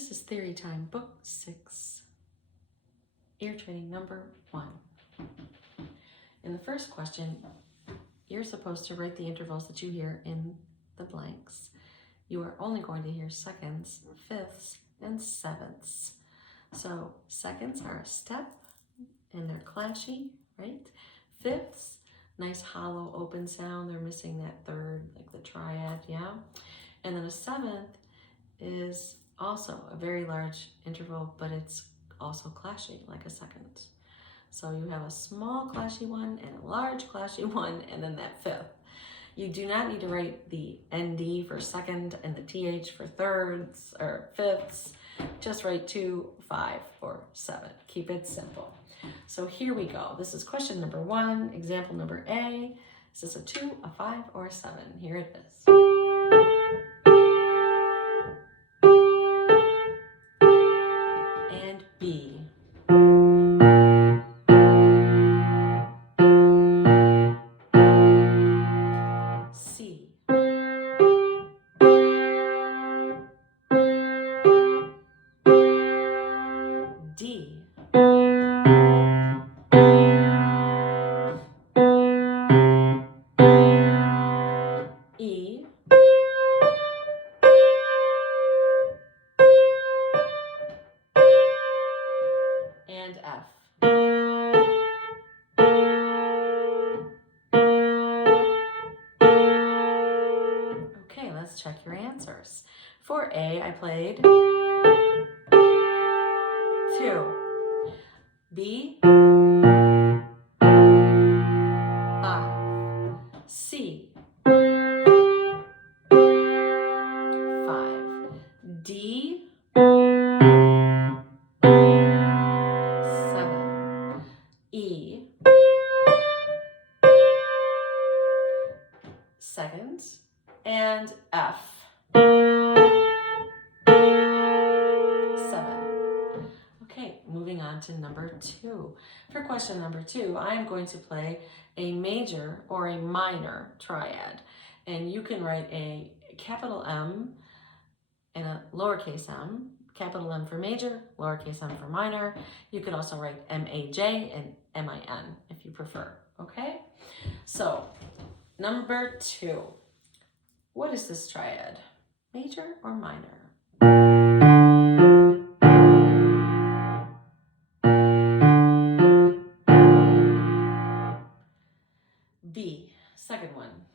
This is Theory Time, Book 6, Ear Training number 1. In the first question, you're supposed to write the intervals that you hear in the blanks. You are only going to hear seconds, fifths, and sevenths. So seconds are a step, and they're clashy, right? Fifths, nice hollow open sound. They're missing that third, like the triad, yeah? And then a seventh is also a very large interval, but it's also clashy, like a second. So you have a small clashy one and a large clashy one, and then that fifth. You do not need to write the ND for second and the TH for thirds or fifths. Just write 2, 5, or 7. Keep it simple. So here we go. This is question number 1, example number A. Is this a 2, a 5, or a 7? Here it is. And B. C. D. E. And F. Okay, let's check your answers. For A, I played 2. B, 5. C, 5. D, 7. E, second. And F, 7. Okay, moving on to number 2. For question number 2, I am going to play a major or a minor triad. And you can write a capital M and a lowercase m, capital M for major, lowercase m for minor. You could also write M-A-J and M-I-N if you prefer, okay? So, number 2. What is this triad? Major or minor? B, second one.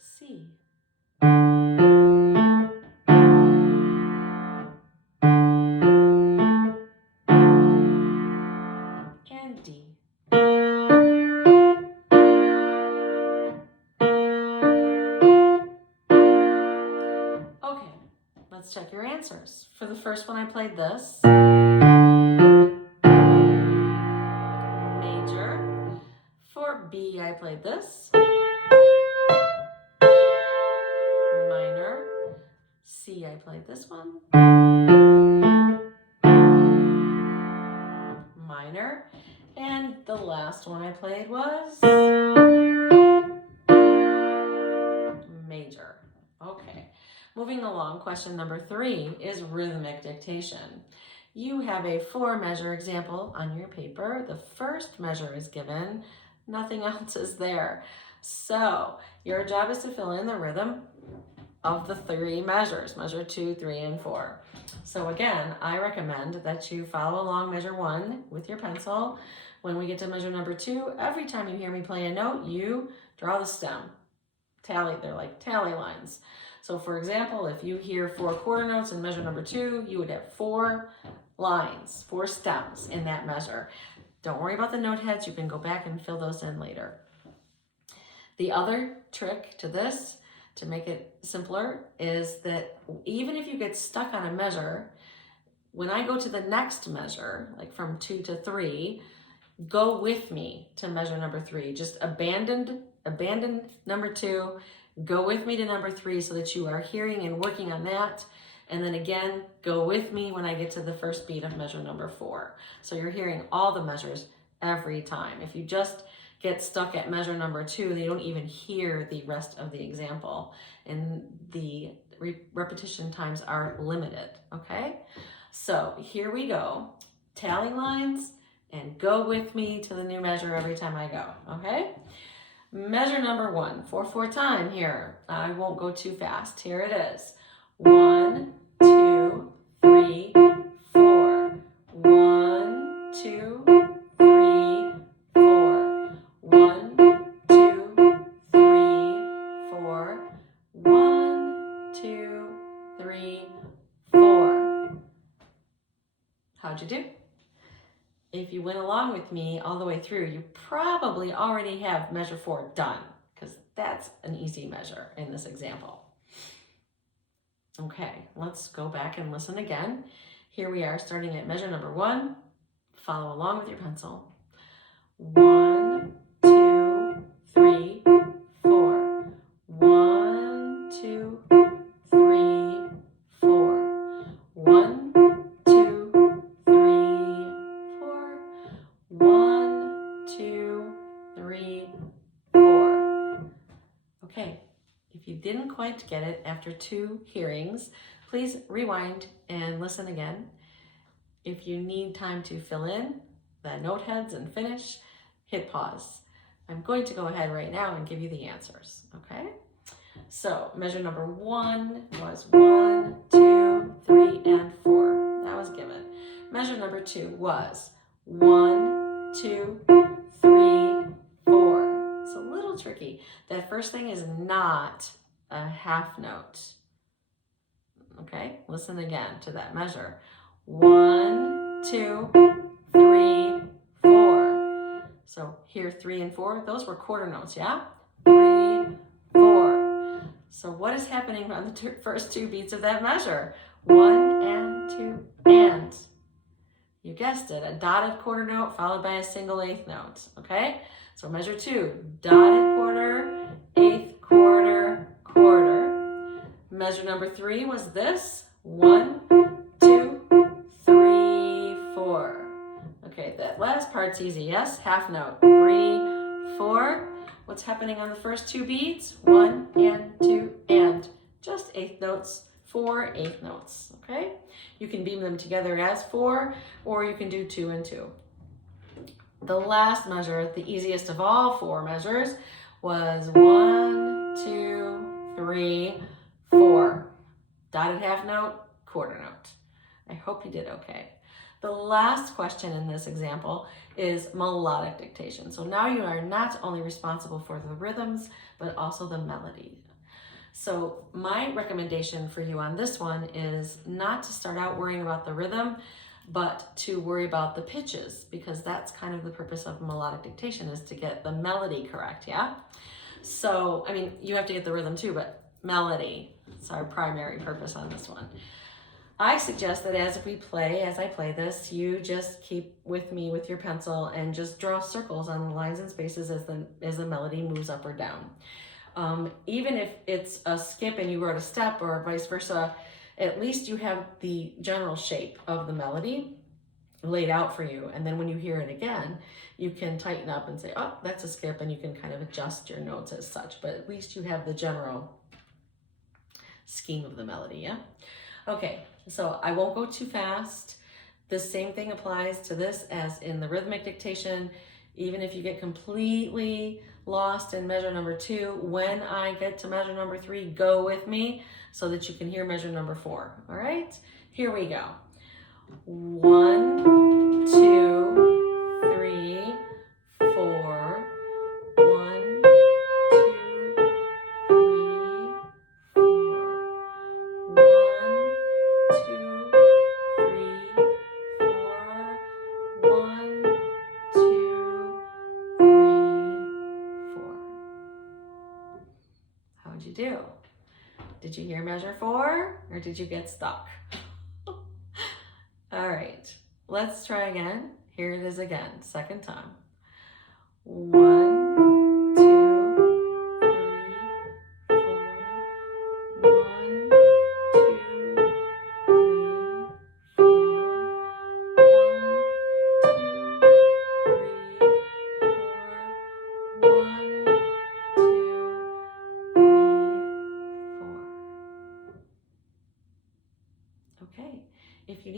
C. And D. Okay, let's check your answers. For the first one, I played this. Major. For B, I played this. Minor. C, I played this one. Minor. And the last one I played was major. Okay. Moving along, question number 3 is rhythmic dictation. You have a 4-measure example on your paper. The first measure is given. Nothing else is there. So your job is to fill in the rhythm of the 3 measures, measure 2, 3, and 4. So again, I recommend that you follow along measure 1 with your pencil. When we get to measure number 2, every time you hear me play a note, you draw the stem. Tally, they're like tally lines. So for example, if you hear 4 quarter notes in measure number 2, you would have 4 lines, 4 stems in that measure. Don't worry about the note heads. You can go back and fill those in later. The other trick to this, to make it simpler, is that even if you get stuck on a measure, when I go to the next measure, like from 2 to 3, go with me to measure number 3. Just abandon number 2, go with me to number 3 so that you are hearing and working on that. And then again, go with me when I get to the first beat of measure number 4. So you're hearing all the measures every time. If you just get stuck at measure number 2. They don't even hear the rest of the example, and the repetition times are limited, okay? So here we go. Tally lines and go with me to the new measure every time I go, okay? Measure number 1, 4/4 time here. I won't go too fast. Here it is. 1, 2, 3, 4. 1, 2, 3, 4. 1, 2, 3, 4. 1, 2, 3, 4. How'd you do? If you went along with me all the way through, you probably already have measure 4 done, because that's an easy measure in this example. Okay, let's go back and listen again. Here we are starting at measure number 1. Follow along with your pencil. 1, 2, 3, 4. 1, 2, 3, 4. 1, 2, 3, 4. 1, 2, 3, 4. Okay, if you didn't quite get it after 2 hearings, please rewind and listen again. If you need time to fill in the note heads and finish, hit pause. I'm going to go ahead right now and give you the answers, okay? So measure number 1 was 1, 2, 3, and 4. That was given. Measure number 2 was 1, 2, 3, 4. It's a little tricky. That first thing is not a half note. Okay, listen again to that measure. 1, 2, 3, 4. So here 3 and 4, those were quarter notes, yeah? 3, 4. So what is happening on the first 2 beats of that measure? 1 and 2 and. You guessed it, a dotted quarter note followed by a single eighth note, okay? So measure 2, dotted quarter, eighth quarter, quarter. Measure number 3 was this, 1, 2, 3, 4. Okay, that last part's easy, yes? Half note, 3, 4. What's happening on the first 2 beats? 1 and 2 and. Just eighth notes, 4 eighth notes, okay? You can beam them together as 4, or you can do 2 and 2. The last measure, the easiest of all 4 measures, was 1, 2, 3, 4. Dotted half note, quarter note. I hope you did okay. The last question in this example is melodic dictation. So now you are not only responsible for the rhythms, but also the melody. So my recommendation for you on this one is not to start out worrying about the rhythm, but to worry about the pitches, because that's kind of the purpose of melodic dictation, is to get the melody correct, yeah? So, I mean, you have to get the rhythm too, but melody is our primary purpose on this one. I suggest that as I play this, you just keep with me with your pencil and just draw circles on the lines and spaces as the melody moves up or down. Even if it's a skip and you wrote a step or vice versa, at least you have the general shape of the melody laid out for you. And then when you hear it again, you can tighten up and say, oh, that's a skip, and you can kind of adjust your notes as such, but at least you have the general scheme of the melody, yeah? Okay, so I won't go too fast. The same thing applies to this as in the rhythmic dictation. Even if you get completely lost in measure number 2, when I get to measure number 3, go with me so that you can hear measure number 4. All right, here we go. 1, 2, 3, 4. 1, 2, 3, 4. 1, 2, 3, 4. 1, 2, 3, 4. How'd you do? Did you hear measure 4, or did you get stuck? All right, let's try again. Here it is again, second time. 1, 2, 3, 4. 1, 2, 3, 4. 1, 2, 3, 4.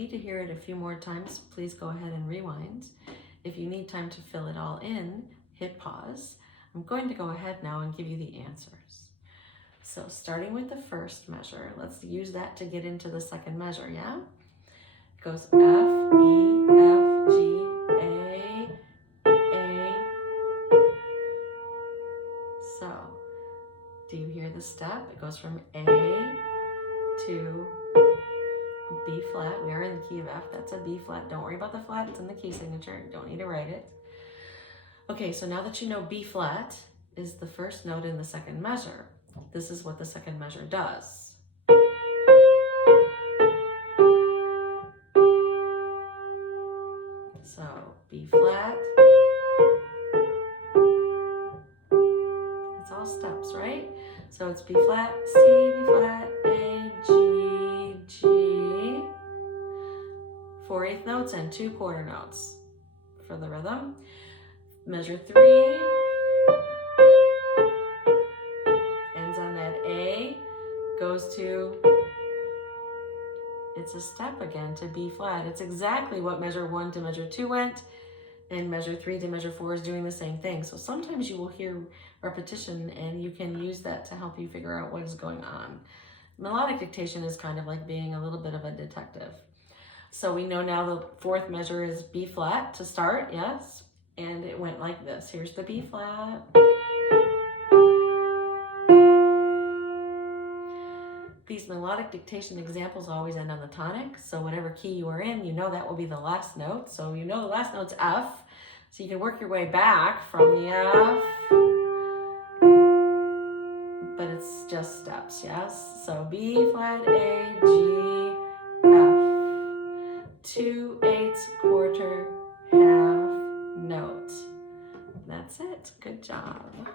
need to hear it a few more times, please go ahead and rewind. If you need time to fill it all in, hit pause. I'm going to go ahead now and give you the answers. So starting with the first measure, let's use that to get into the second measure, yeah? It goes F, E, F, G, A. So, do you hear the step? It goes from A to B flat. We are in the key of F. That's a B flat. Don't worry about the flat. It's in the key signature. You don't need to write it. Okay, so now that you know B flat is the first note in the second measure, this is what the second measure does. So B flat. It's all steps, right? So it's B flat, C, B flat, A, G, G. 4/8 notes and 2 quarter notes for the rhythm. Measure 3 ends on that A, goes to, it's a step again to B flat. It's exactly what measure 1 to measure 2 went, and measure 3 to measure 4 is doing the same thing. So sometimes you will hear repetition and you can use that to help you figure out what is going on. Melodic dictation is kind of like being a little bit of a detective. So we know now the fourth measure is B flat to start, yes? And it went like this. Here's the B flat. These melodic dictation examples always end on the tonic. So whatever key you are in, you know that will be the last note. So you know the last note's F. So you can work your way back from the F. But it's just steps, yes? So B flat, A, G, F. 2/8 quarter, half note. That's it. Good job.